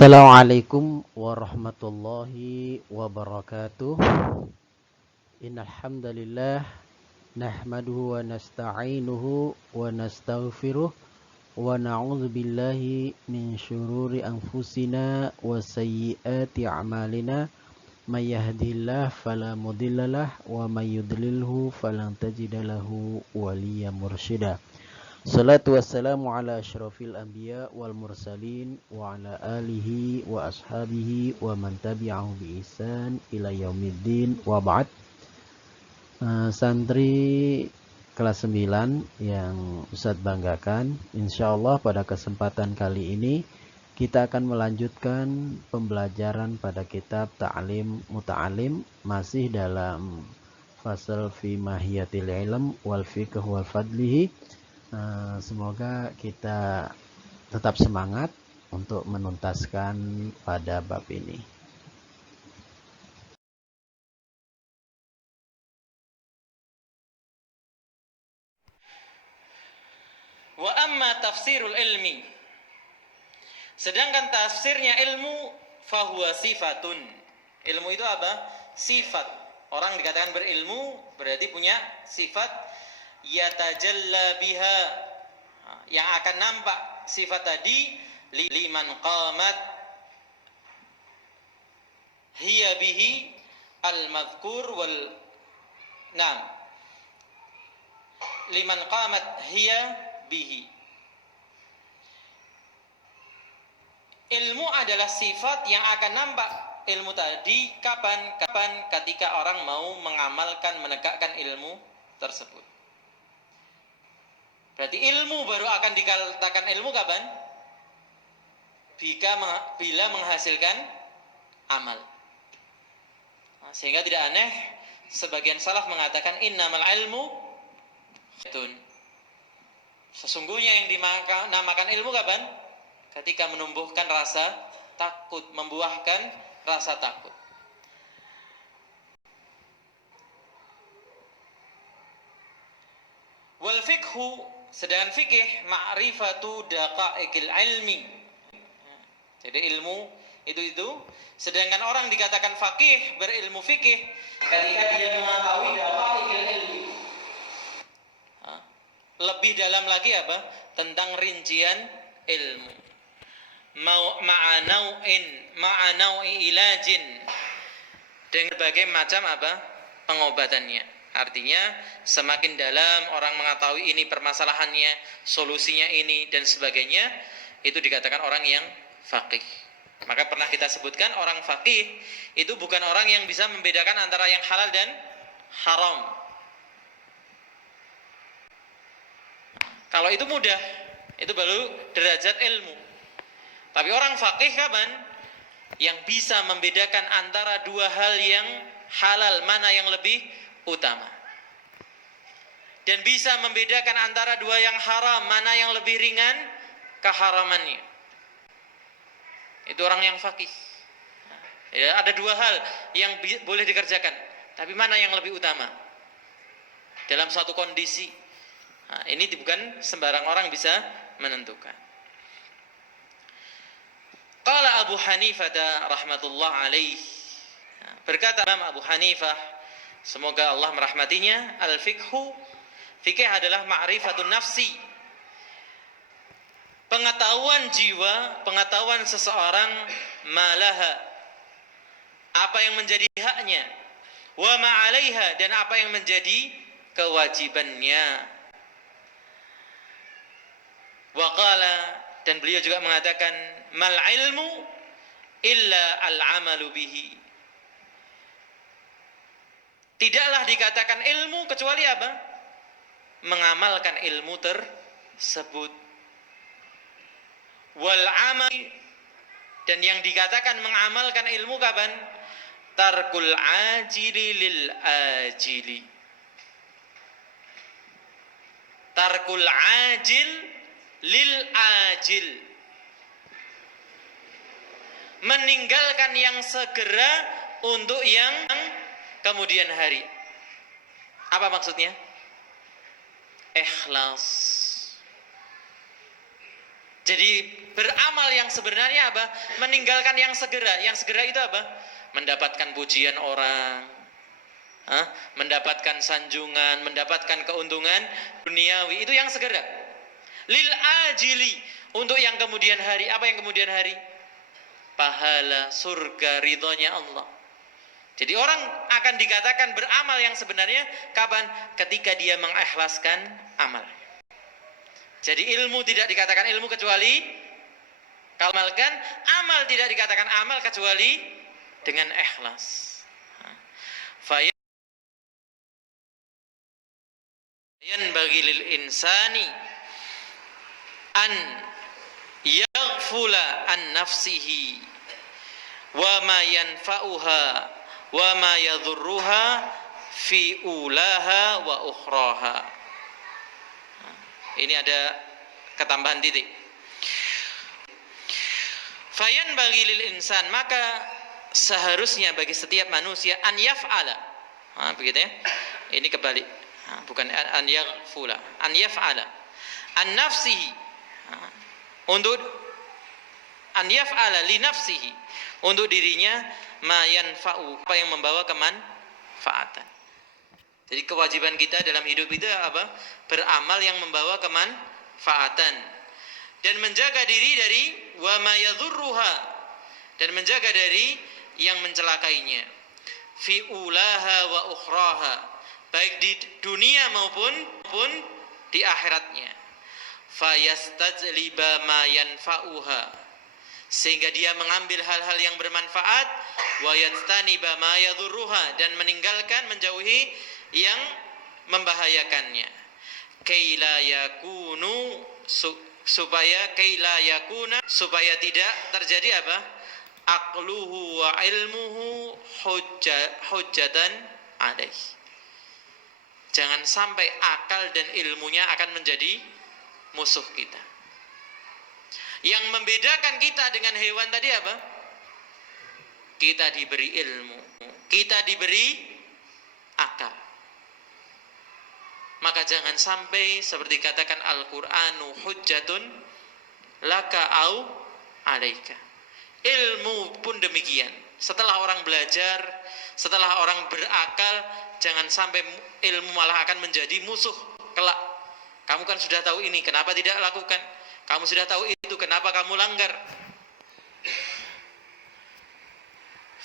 Assalamualaikum warahmatullahi wabarakatuh. Innal hamdalillah nahmaduhu wa nasta'inuhu wa nastaghfiruh wa na'udzu billahi min syururi anfusina wa sayyiati a'malina. May yahdihillahu fala mudhillalah wa may yudlilhu falan tajida lahu waliyyan mursyida. Salatu wassalamu ala asyrafil anbiya wal mursalin wa ala alihi wa ashabihi wa man tabi'ahu bi ihsan ila yaumiddin wa ba'd. Santri kelas 9 yang Ustadz banggakan, insyaallah pada kesempatan kali ini kita akan melanjutkan pembelajaran pada kitab Ta'lim Muta'alim, masih dalam fasal fi mahiyatil ilm wal fiqh wal fadlihi. Semoga kita tetap semangat untuk menuntaskan pada bab ini. Wa amma tafsirul ilmi, sedangkan tafsirnya ilmu, fahuwa sifatun. Ilmu itu apa? Sifat. Orang dikatakan berilmu berarti punya sifat yatajalla biha, yang akan nampak sifat tadi, liman qamat hiya bihi al-madhkur wal nam, liman qamat hiya bihi. Ilmu adalah sifat yang akan nampak ilmu tadi kapan? Ketika orang mau mengamalkan, menegakkan ilmu tersebut. Berarti ilmu baru akan dikatakan ilmu kapan? Bila menghasilkan amal. Sehingga tidak aneh sebagian salaf mengatakan innamal ilmu khaitun. Sesungguhnya yang dinamakan ilmu kapan? Ketika menumbuhkan rasa takut, membuahkan rasa takut. Wal fiqhu, sedangkan fikih, ma'rifatu daqaiqil ilmi. Jadi ilmu itu. Sedangkan orang dikatakan faqih, berilmu fikih, ketika dia mengetahui daqaiqil ilmi. Lebih dalam lagi apa? Tentang rincian ilmu. Ma'anau'i ilajin, dengan berbagai macam apa? Pengobatannya. Artinya semakin dalam orang mengetahui ini permasalahannya, solusinya ini dan sebagainya, itu dikatakan orang yang faqih. Maka pernah kita sebutkan orang faqih itu bukan orang yang bisa membedakan antara yang halal dan haram. Kalau itu mudah, itu baru derajat ilmu. Tapi orang faqih kapan? Yang bisa membedakan antara dua hal yang halal, mana yang lebih utama. Dan bisa membedakan antara dua yang haram, mana yang lebih ringan keharamannya. Itu orang yang faqih. Ya, ada dua hal yang boleh dikerjakan, tapi mana yang lebih utama dalam satu kondisi. Nah, ini bukan sembarang orang bisa menentukan. Qala Abu Hanifah rahmatullah alaih, berkata Imam Abu Hanifah, semoga Allah merahmatinya, al-fiqhu, fikih adalah ma'rifatun nafsi, pengetahuan jiwa, pengetahuan seseorang, malaha, apa yang menjadi haknya, wa ma'alaiha, dan apa yang menjadi kewajibannya. Wa qala, dan beliau juga mengatakan, mal ilmu illa al-amalu bihi. Tidaklah dikatakan ilmu kecuali apa? Mengamalkan ilmu tersebut. Wal amali, dan yang dikatakan mengamalkan ilmu kapan? Tarkul ajili lil ajili. Tarkul ajil lil ajil, meninggalkan yang segera untuk yang kemudian hari. Apa maksudnya? Ikhlas. Jadi beramal yang sebenarnya apa? Meninggalkan yang segera. Yang segera itu apa? Mendapatkan pujian orang, mendapatkan sanjungan, mendapatkan keuntungan duniawi. Itu yang segera. Lil ajili, untuk yang kemudian hari. Apa yang kemudian hari? Pahala, surga, ridhonya Allah. Jadi orang akan dikatakan beramal yang sebenarnya kapan? Ketika dia mengikhlaskan amal. Jadi ilmu tidak dikatakan ilmu kecuali kalau amalkan, amal tidak dikatakan amal kecuali dengan ikhlas. Fayan bagi lil insani an yaghfula an nafsihi wa ma yanfa'uha wa ma yadhurruha fi ulaha wa ukhraha. Ini ada ketambahan titik. Fayan bagi lil insan, maka seharusnya bagi setiap manusia an yaf'ala. Begitu ya. Ini kebalik. Bukan an yaghfula, an yaf'ala. An nafsihi. Untuk an yaf'ala li nafsihi. Untuk dirinya ma yanfa'u, apa yang membawa kemanfaatan. Jadi kewajiban kita dalam hidup itu apa? Beramal yang membawa kemanfaatan dan menjaga diri dari wa ma yadhurruha, dan menjaga dari yang mencelakainya. Fi ulaha wa ukhraha, baik di dunia maupun di akhiratnya. Fayastajliba ma yanfa'uha, sehingga dia mengambil hal-hal yang bermanfaat, wa yajtaniba ma yadhurruha, dan meninggalkan, menjauhi yang membahayakannya. Kaila yakunu, supaya kaila yakuna, supaya tidak terjadi apa? Aqluhu wa ilmuhu hujjatan alaih. Jangan sampai akal dan ilmunya akan menjadi musuh kita. Yang membedakan kita dengan hewan tadi apa? Kita diberi ilmu, kita diberi akal. Maka jangan sampai seperti katakan Al-Qur'anu hujjatun laka au alaika. Ilmu pun demikian. Setelah orang belajar, setelah orang berakal, jangan sampai ilmu malah akan menjadi musuh kelak. Kamu kan sudah tahu ini, kenapa tidak lakukan? Kamu sudah tahu itu, kenapa kamu langgar?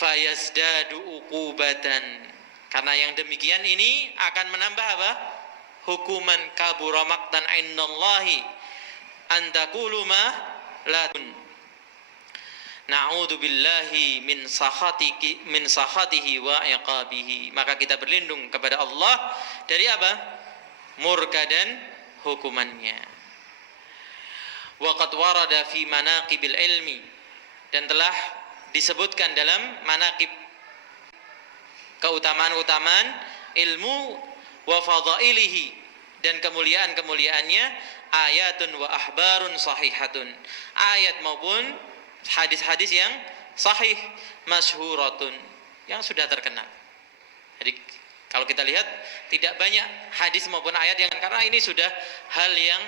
Fayazdadu uqubatan. Karena yang demikian ini akan menambah apa? Hukuman kabura maqtan indallahi an taqulu ma la kun. Na'udzu billahi min sakhatihi wa iqabihi. Maka kita berlindung kepada Allah dari apa? Murka dan hukumannya. Wa qad warada fi manaqibil ilmi, dan telah disebutkan dalam manaqib, keutamaan-keutamaan ilmu, wa fadailihi, dan kemuliaan-kemuliaannya, ayatun wa ahbarun sahihatun, ayat maupun hadis-hadis yang sahih, masyhuratun, yang sudah terkenal. Jadi kalau kita lihat tidak banyak hadis maupun ayat yang, karena ini sudah hal yang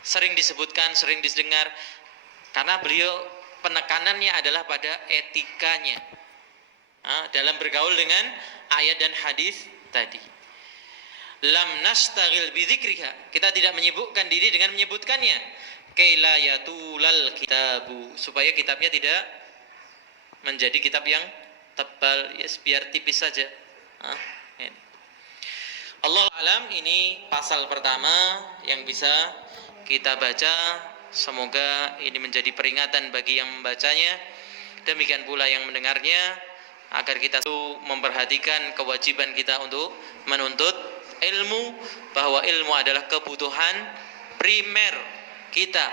sering disebutkan, sering didengar, karena beliau penekanannya adalah pada etikanya dalam bergaul dengan ayat dan hadis tadi. Lam nastaghil bidzikriha, kita tidak menyibukkan diri dengan menyebutkannya. Kaila yatulal kitabu, supaya kitabnya tidak menjadi kitab yang tebal, ya biar tipis saja. Allah alam, ini pasal pertama yang bisa kita baca. Semoga ini menjadi peringatan bagi yang membacanya, demikian pula yang mendengarnya, agar kita memperhatikan kewajiban kita untuk menuntut ilmu, bahwa ilmu adalah kebutuhan primer kita.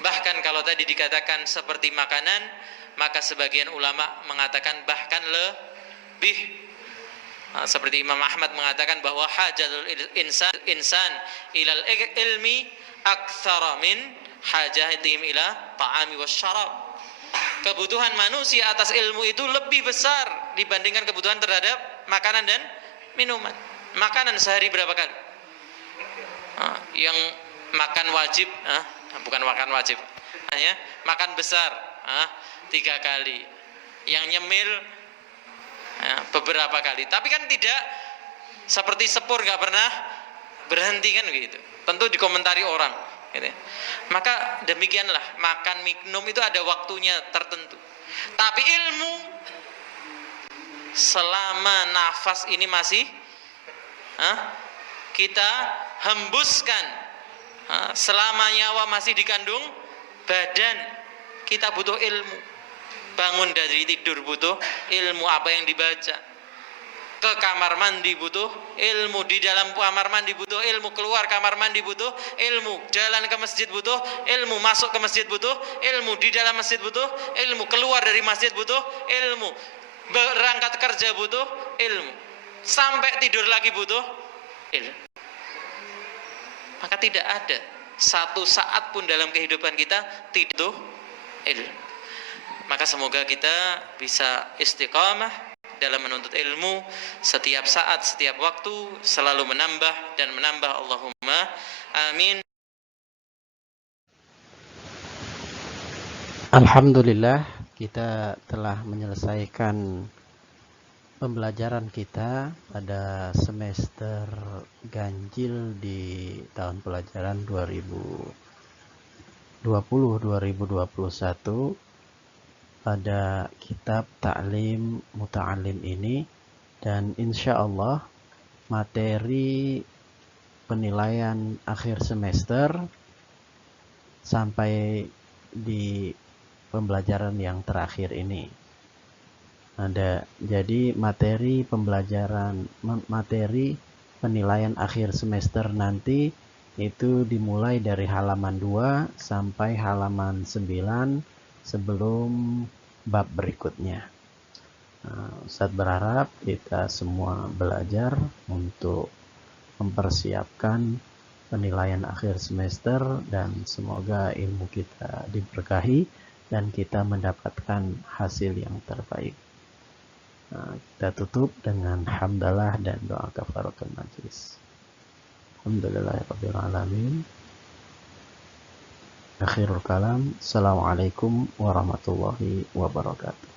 Bahkan kalau tadi dikatakan seperti makanan, maka sebagian ulama mengatakan bahkan lebih. Seperti Imam Ahmad mengatakan bahwa hajatul insan ilal ilmi aktsara min hajatihim ila ta'ami wasyarab. Kebutuhan manusia atas ilmu itu lebih besar dibandingkan kebutuhan terhadap makanan dan minuman. Makanan sehari berapa kali? Yang makan wajib bukan makan wajib, hanya makan besar 3 kali, yang nyemil beberapa kali. Tapi kan tidak seperti sepur nggak pernah berhenti kan gitu. Tentu dikomentari orang. Gitu. Maka demikianlah makan minum itu ada waktunya tertentu. Tapi ilmu selama nafas ini masih kita hembuskan, selama nyawa masih dikandung badan, kita butuh ilmu. Bangun dari tidur butuh ilmu, apa yang dibaca. Ke kamar mandi butuh ilmu, di dalam kamar mandi butuh ilmu, keluar kamar mandi butuh ilmu, jalan ke masjid butuh ilmu, masuk ke masjid butuh ilmu, di dalam masjid butuh ilmu, keluar dari masjid butuh ilmu, berangkat kerja butuh ilmu, sampai tidur lagi butuh ilmu. Maka tidak ada satu saat pun dalam kehidupan kita tidak butuh ilmu. Maka semoga kita bisa istiqamah dalam menuntut ilmu setiap saat, setiap waktu, selalu menambah dan menambah. Allahumma amin. Alhamdulillah, kita telah menyelesaikan pembelajaran kita pada semester ganjil di tahun pelajaran 2020-2021 pada kitab Ta'lim Muta'alim ini, dan insya Allah materi penilaian akhir semester sampai di pembelajaran yang terakhir ini jadi materi penilaian akhir semester nanti itu dimulai dari halaman 2 sampai halaman 9 sebelum bab berikutnya. Ustadz berharap kita semua belajar untuk mempersiapkan penilaian akhir semester, dan semoga ilmu kita diberkahi dan kita mendapatkan hasil yang terbaik. Kita tutup dengan hamdalah dan doa kafaratul majlis. Alhamdulillahirabbil alamin. Akhirul kalam. Assalamualaikum warahmatullahi wabarakatuh.